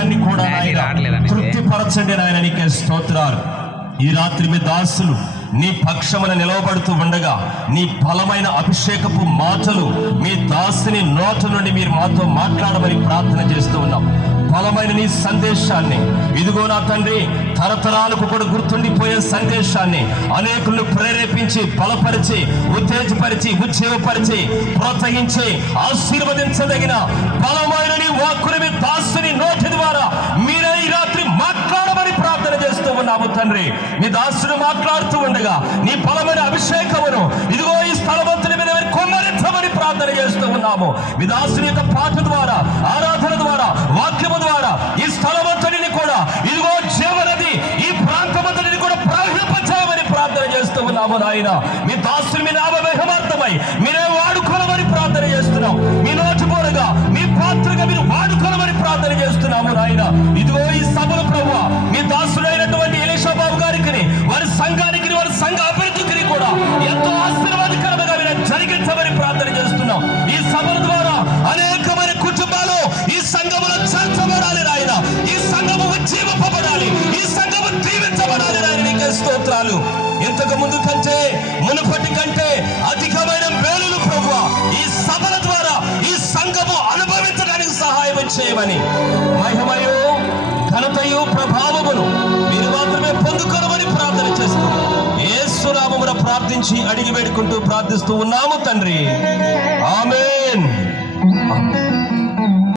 హృదయాన్ని కూడా తృప్తిపరచండి నాయన. నీకే స్తోత్రాలు. ఈ రాత్రి మీ దాసులు నీ పక్షమున నిలవబడుతూ ఉండగా నీ బలమైన అభిషేకపు మాటలు మీ దాసుని నోట నుండి మీరు మాతో మాట్లాడమని ప్రార్థన చేస్తూ ఉన్నాం. బలమైన నీ సందేశాన్ని, ఇదిగో నా తండ్రి, తరతరాలకు కూడా గుర్తుండిపోయే సందేశాన్ని అనేకులను ప్రేరేపించి, బలపరిచి, ఉత్తేజపరిచి, ఉజ్జీవపరిచి, ప్రోత్సహించి, ఆశీర్వదించదగిన బలమైన నీ వాక్కుని మీ దాసుని నోటి ద్వారా మీరే ఈ రాత్రి మాట్లాడమని ప్రార్థన చేస్తూ ఉన్నాము తండ్రి. నీ దాసుడు మాట్లాడుతూ ఉండగా నీ బలమైన అభిషేకమును ఇదిగో ఈ స్థలమంతటి మీద కొమ్మరించమని ప్రార్థన చేస్తూ ఉన్నాము. మీ దాసుని యొక్క పాట ద్వారా, ఆరాధన ద్వారా, వాక్యము ద్వారా ఈ స్థలమంతటిని కూడా ఇదిగో జీవనది ఈ ప్రాంతమంతటిని కూడా ప్రవహింపచేయమని ప్రార్థన చేస్తూ ఉన్నాము నాయన. మీ దాసుని మీ నామ మహిమార్థమై మీరే వాడుకోనమని ప్రార్థన చేస్తున్నాం. మీ నోటి మూలగా మీ పాత్రగా మీరు వాడుకోనమని ప్రార్థన చేస్తున్నాము నాయన. ఇదిగో ఈ సభలు ప్రభువా మీ దాసుడైనటువంటి ఎలీషా బాబు గారికి, వారి సంఘానికి, వారి సంఘ అభివృద్ధికి కూడా ఎంతో ఆశీర్వాదకరంగా మీరు జరిగించమని ప్రార్థన చేస్తున్నాం. ఈ సభల ద్వారా అనేకమైన కుటుంబాలు ఈ సంఘములో చేర్చబడాలి నాయన. ఈ సంఘము ఉజ్జీవింపబడాలి, ఈ సంఘము దీవించబడాలి నాయన. నీకే స్తోత్రాలు. ఇంతకు ముందు కంటే, మునుపటి కంటే అధికమైన మేలులు ప్రభువా ఈ సభల ద్వారా ఈ సంఘము అనుభవించడానికి సహాయం చేయమని, మహిమయు ఘనతయు ప్రభావమును మీరు మాత్రమే పొందుకోనమని ప్రార్థన చేస్తూ యేసు నామమున ప్రార్థించి అడిగి వేడుకుంటూ ప్రార్థిస్తూ ఉన్నాము తండ్రి. ఆమేన్.